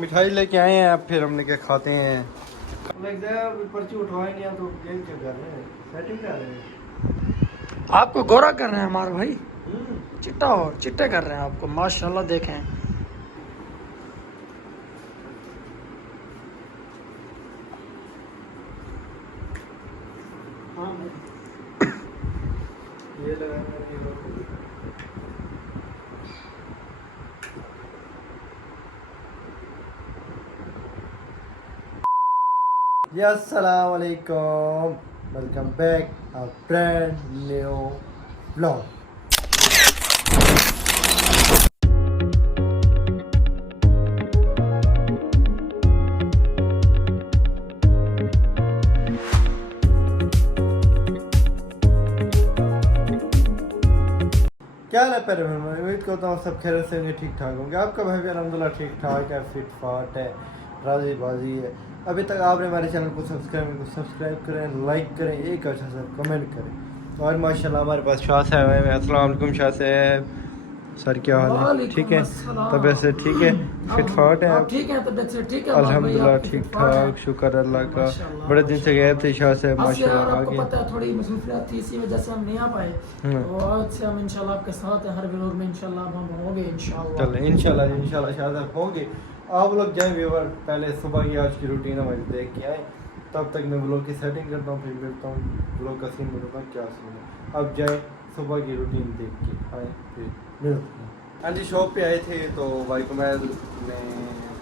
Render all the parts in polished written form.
मिठाई लेके आए हैं अब, फिर हमने क्या खाते हैं। पर्ची उठवाएंगे तो गेम क्या कर रहे हैं, सेटिंग कर रहे हैं। आपको गोरा कर रहे हैं हमारे भाई, चिट्टा और चिट्टे कर रहे हैं आपको, माशाल्लाह देखें। हाँ ये लगाना अस्सलाम वालेकुम, welcome back a brand new vlog. क्या हाल है प्यारे भाई, मैं उम्मीद करता हूँ सब खैरियत से होंगे, ठीक ठाक होंगे। आपका भाई भी अल्हम्दुलिल्लाह ठीक ठाक है, फिट फाट है, राजी बाजी है। अभी तक आपने हमारे चैनल को सब्सक्राइब करें, लाइक करें, एक अच्छा सा कमेंट करें। और माशाल्लाह हमारे पास शाह साहब है। अस्सलाम वालेकुम शाह साहब, सर क्या हाल है? ठीक है, तबीयत से ठीक है, फिट फाट है आप? ठीक है, तबीयत से ठीक है अल्हम्दुलिल्लाह ठीक ठाक, शुक्र अल्लाह का। बड़े दिन से गए थे शाह साहब, माशाल्लाह आ आपको गए। पता है थोड़ी मसरूफियत थी, इसी वजह से हम नहीं आ पाए। तो आज से हम इंशाल्लाह आपके साथ हैं, हर व्लॉग में इंशाल्लाह अब हम होंगे इंशाल्लाह। चलें इंशाल्लाह शाह साहब होंगे। आप लोग जाएं व्यूअर, पहले सुबह की आज की रूटीन हमारी देख के आए, तब तक मैं व्लॉग की सेटिंग करता हूँ, फिर मिलता हूँ व्लॉग का सीन बताता हूँ क्या सीन है। अब जाए सुबह की रूटीन देख के आए, फिर मिलते हैं। हाँ जी, शॉप पे आए थे तो भाई को मैं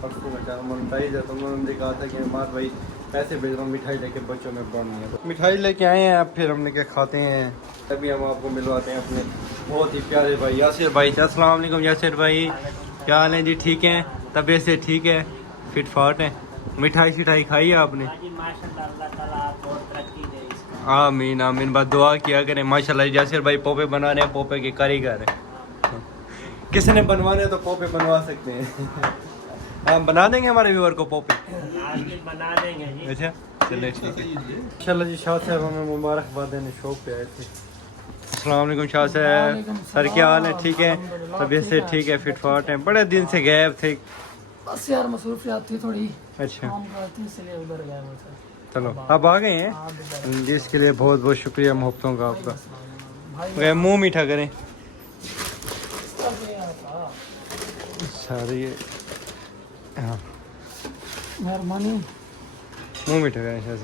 परसों में चार मन बताई जाता हूँ, उन्होंने कहा था कि मार भाई पैसे भेज रहा हूँ, मिठाई लेके बच्चों में बढ़नी है। तो मिठाई लेके आए हैं अब, फिर हमने क्या खाते हैं। अभी हम आपको मिलवाते हैं अपने बहुत ही प्यारे भाई यासिर भाई। अस्सलाम वालेकुम यासिर भाई, क्या हाल है जी? ठीक है, तबीयत से ठीक है, फिट फाट है। मिठाई शिठाई खाई है आपने? आमीन आमीन, बस दुआ किया करें। माशाल्लाह यासिर भाई पोपे बना रहे हैं, पोपे के कारीगर हैं। किसी ने बनवाने तो पोपे बनवा सकते हैं। हम बना देंगे हमारे व्यूअर को पोपे, बना देंगे जी। अच्छा चलिए ठीक है। इंशाल्लाह जी शाह साहब हमें मुबारकबाद देने शौक पे आए थे। अस्सलाम वालेकुम शाह साहब, सर क्या हाल है? ठीक है, तबीयत से ठीक है, फिट फाट है। बड़े दिन से गायब थे। बस यार मसरूफियत थी थोड़ी, अच्छा काम करती इसलिए उधर गया हुआ था। चलो अब आ गए हैं, जिसके लिए बहुत बहुत शुक्रिया मोहब्बतों का आपका। मुँह मीठा करें सारी, हाँ मेहरबानी, मुँह मीठा करें शाह।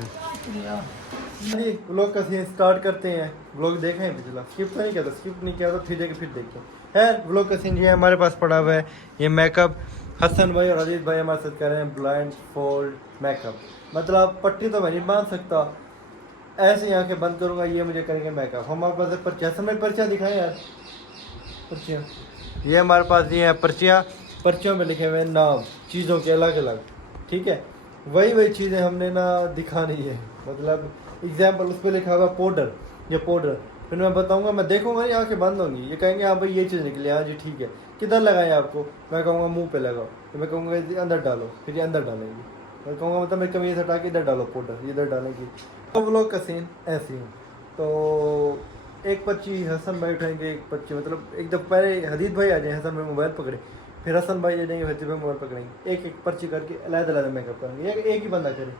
जी व्लॉग का सीन स्टार्ट करते हैं। व्लॉग देखें पिछला, स्किप तो नहीं किया था, स्किप नहीं किया तो फिर जाके फिर देखें। है व्लॉग का सीन ये हमारे पास पड़ा हुआ है। ये मेकअप हसन भाई और अजीत भाई हमारे साथ कर रहे हैं, ब्लाइंड फोल्ड मेकअप। मतलब पट्टी तो मैं नहीं बांध सकता, ऐसे ही आंखें बंद करूँगा, ये मुझे करेंगे मेकअप। हमारे पास पर्चियाँ, समय पर्चियाँ दिखाएं यार, पर्चियाँ ये हमारे पास ये है पर्चियाँ। पर्चियों में लिखे हुए हैं नाम चीज़ों के अलग अलग, ठीक है। वही चीज़ें हमने ना दिखानी है। मतलब एग्जाम्पल उस पर लिखा हुआ पाउडर, ये पाउडर, फिर मैं बताऊंगा, मैं देखूंगा नहीं, आंखें बंद होंगी, ये कहेंगे हाँ भाई ये चीज़ निकली, हाँ जी ठीक है, किधर लगाएं आपको? मैं कहूँगा मुंह पे लगाओ, फिर मैं कहूँगा ये अंदर डालो, फिर ये अंदर डालेंगे। मैं कहूँगा मतलब मेरी कमीज हटा के इधर डालो पाउडर, इधर डालेंगे। तो व्लॉग का सीन ऐसे ही। तो एक पर्ची हसन भाई उठाएंगे, एक पर्ची मतलब एकदम पहले हदीद भाई आ जाए, हसन भाई मोबाइल पकड़े, फिर हसन भाई आ जाएंगे, हदीद भाई मोबाइल पकड़ेंगे, एक एक पर्ची करके अलग अलग मेकअप करेंगे। एक ही बंदा करे,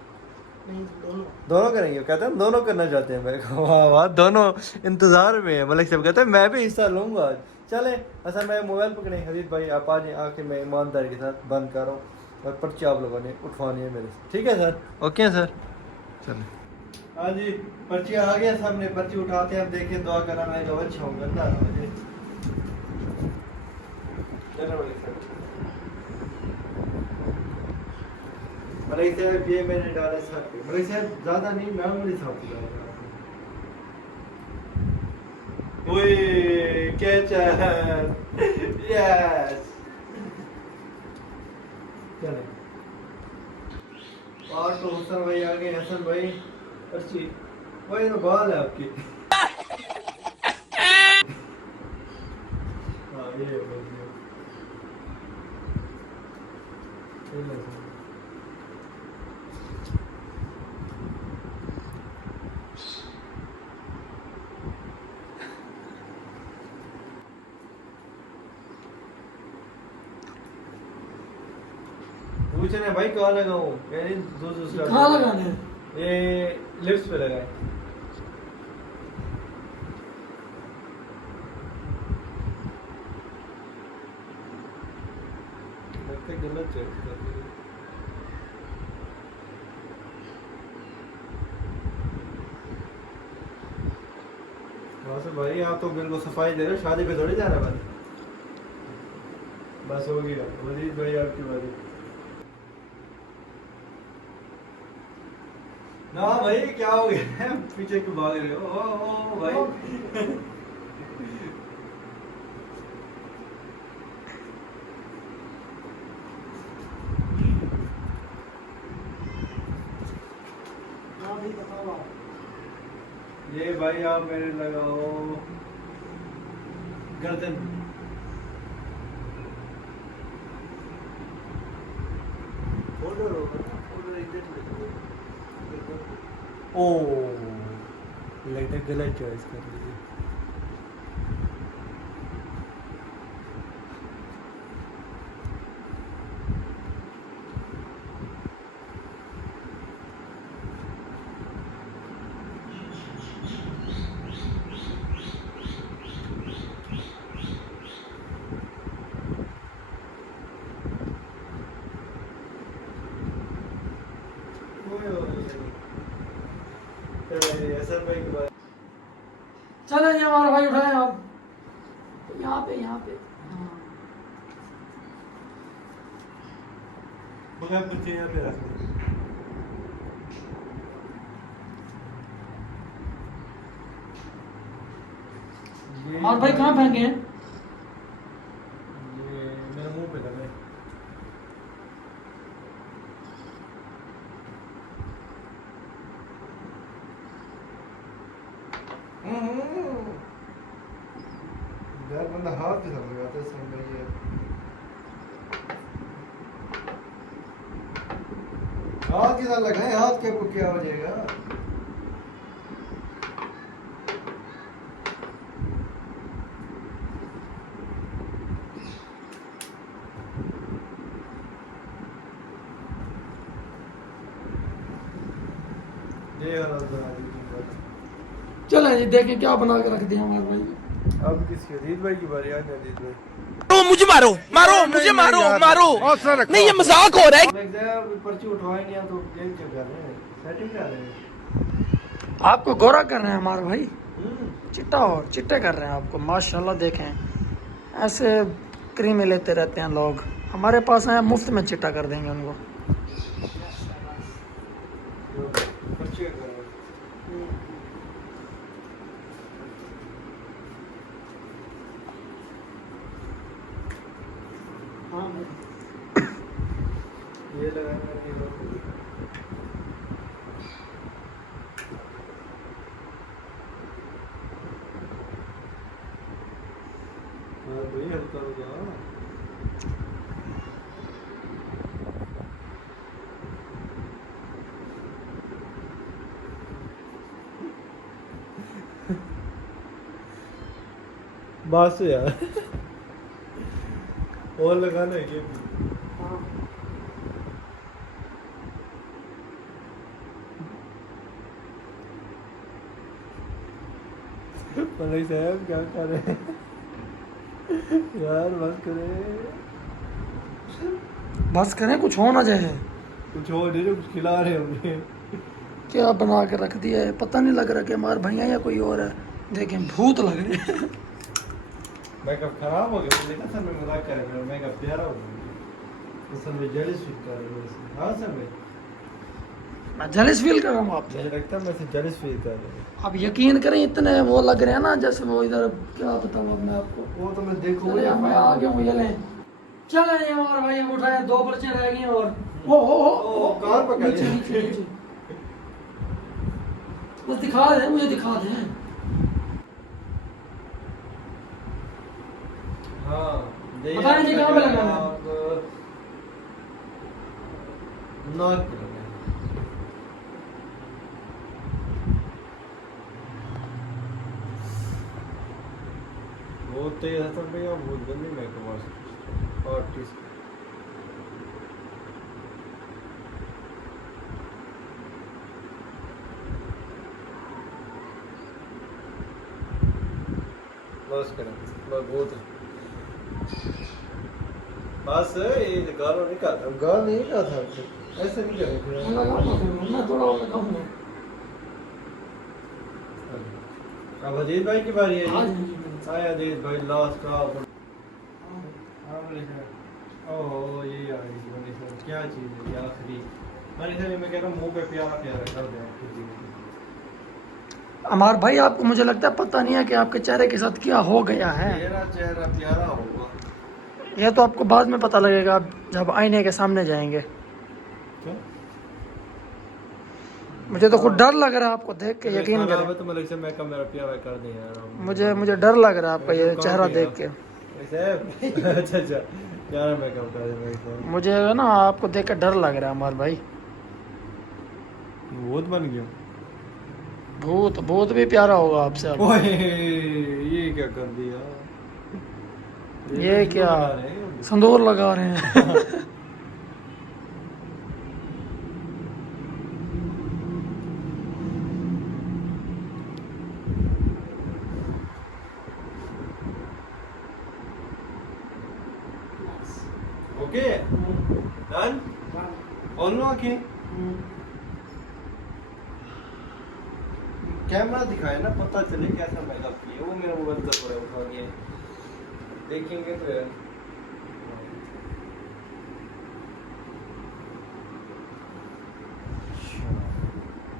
दोनों करेंगे। कहते हैं दोनों करना चाहते हैं। मैं वाह वाह, दोनों इंतजार में है। मलिक साहब कहते हैं मैं भी हिस्सा लूंगा आज। चले हसन भाई मोबाइल पकड़े, हदीद भाई आप आ जाए, आके मैं ईमानदारी के साथ बंद कर रहा हूँ और पर्ची आप लोगों ने उठवानी है मेरे से, ठीक है सर? ओके सर, चले। हाँ जी, पर्ची आ गया सामने, पर्ची उठाते हैं। अब देखिए दुआ करना मैं जो अच्छा होगा ना मुझे। मलिक साहब ये मैंने डाला सर पे। मलिक साहब ज्यादा नहीं, मामूली सा डाला। ओए कैचर, यस चले। और तो हसन भाई आ गए। हसन भाई पर्ची, वही तो बाल है आपकी। हाँ ये बढ़िया। पूछ रहे भाई कहाँ लगाऊं, कह रही दूसरा कहाँ लगाने हैं? ये लिप्स पे लगाए। लगता है गलत चॉइस कर रही है। वासु भाई आप तो बिल्कुल सफाई दे रहे हो, शादी पे थोड़ी जा रहा है बस हो गया। वजीर भाई आपकी बारी। ना भाई क्या हो गया पीछे क्यों भाग रहे हो? ओ भाई हाँ भाई बताओ आप। ये भाई आप मेरे लगाओ गर्दन। ऑर्डर होगा ना, ऑर्डर इधर ओ लगता है गलत चॉइस कर ली। चलो ये हमारा भाई उठाए आप यहाँ पे हाँ। मगर कुछ यहाँ पे रख दो। हमारे भाई कहाँ फेंके हैं? ये मेरे मुंह पे लगे। यार बंदा हाथ के साथ लगाता है इसमें भाई ये हाथ के साथ लगाए, हाथ के आपको क्या हो जाएगा? ये हालत बना दी तुम। चलो जी देखें क्या बना के रख दिया हमारे भाई। अब किसकी? अजीत भाई की बारी आ गई। अजीत भाई मुझे मारो मारो मुझे मारो मारो नहीं, ये मजाक हो रहा है। पर्ची उठवाए नहीं तो गेम क्या कर रहे हैं, सेटिंग कर रहे हैं। आपको गोरा कर रहे हैं हमारे भाई, चिट्टा और चिट्टे कर रहे हैं आपको। माशाल्लाह देखें ऐसे क्रीमें लेते रहते हैं लोग, हमारे पास आए मुफ्त में चिट्टा कर देंगे उनको। पर्ची कर रहे हैं। हाँ ये लगाना है भाई हल्का होगा। बस यार और लगाना है ये भी। मलिक साहब क्या कर रहे हैं यार? बस करें कुछ हो ना जाए। कुछ और दे दो, कुछ खिला रहे होंगे। क्या बना के रख दिया है, पता नहीं लग रहा कि हमारे भैया या कोई और है। देखें भूत लग रहे हैं। मेकअप खराब हो गया, देखा सर मैं मजाक कर रहा हूँ, मेकअप प्यारा हो गया तो सर मैं जेलिस फील कर रहा हूँ। हाँ सर मैं जेलिस फील कर रहा हूँ आपसे। मुझे लगता है मैं से जेलिस फील कर रहा हूँ। आप यकीन करें इतने वो लग रहे हैं ना जैसे वो इधर, क्या बताऊँ अब मैं आपको। वो तो मैं देखूँ चले अब मैं आ गया हूँ, ये लें। चले ये हमारे भाई हम उठाए, 2 पर्चे रह गई और ओ कार पकड़ नीचे लिया। नीचे नीचे। बस दिखा दे, मुझे दिखा दे। हाँ पता नहीं कहाँ पे लगाना है। नाक पे लगाना है। बहुत तेज हसन भैया, बहुत गंदी मेकअप आर्टिस्ट। बस करें, बस बहुत है। बस ये गाल नहीं खाता, गाल नहीं खाता, ऐसे नहीं करेंगे। मैं थोड़ा और लगाऊंगा। अब अजीत भाई की बारी है। हाँ जी जी। आया अजीत भाई लास्ट का। ओह ये आ गई मनीष सर, क्या चीज़ है ये आखिरी। मनीष सर मैं कह रहा हूँ मुंह पे प्यारा प्यारा कर दे आप किसी को। अमार भाई आपको मुझे लगता है पता नहीं है कि आपके चेहरे के साथ क्या हो गया है। मेरा चेहरा प्यारा होगा। यह तो आपको बाद में पता लगेगा जब आईने के सामने जाएंगे। क्यों? मुझे तो खुद डर लग रहा है आपको देख के, यकीन करें करें। तो मलिक से मैं कम मेरा प्यारा कर दे यार। मुझे डर लग रहा है आपका ये चेहरा देख के। ऐसे अच्छा अच्छा प्यारा मैं कम कर दे भाई। मुझे ना आपको देख के डर लग रहा है अमार भाई। भूत बन गया। भूत भी प्यारा होगा आपसे अब। ओए ये क्या कर दिया? ये क्या बना रहे हैं। संदूर लगा रहे हैं। ओके डन ऑन लो आंखें। कैमरा दिखाए ना पता चले कैसा मेकअप किया। वो मेरा मोबाइल का पूरा उठा दिया देखेंगे तो यार।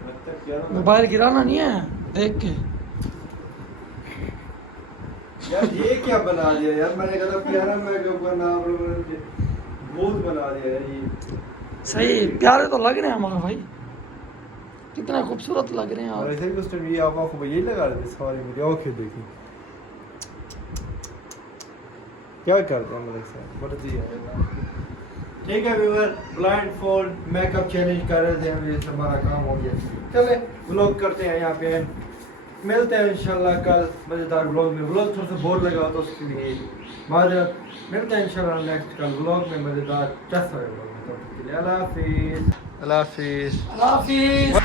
लगता है प्यारा मोबाइल गिराना नहीं है देख के। यार ये क्या बना दिया यार। मैंने कहा था प्यारा मेकअप का नाम भूत बना दिया यार ये। सही प्यारे तो लग रहे हैं हमारे भाई, कितना खूबसूरत लग रहे हैं और आप। ऐसे भी उस टाइम ये आप आंखों पे यही लगा रहे थे सारी मेरी आंखें देखी। क्या करते हैं मलिक साहब मर्जी है। ठीक है viewer blind fold makeup challenge कर रहे थे हम, ये हमारा काम हो गया। चले व्लॉग करते हैं यहाँ पे। मिलते हैं इंशाल्लाह कल मज़ेदार व्लॉग में। व्लॉग थोड़ा सा बोर लगा तो उसके लिए माजरत। मिलते हैं इंशाल्लाह नेक्स्ट कल व्लॉग में मज़ेदार 10 व्लॉग में। अल्लाह हाफिज़। अल्लाह हाफिज़। अल्लाह हाफिज़।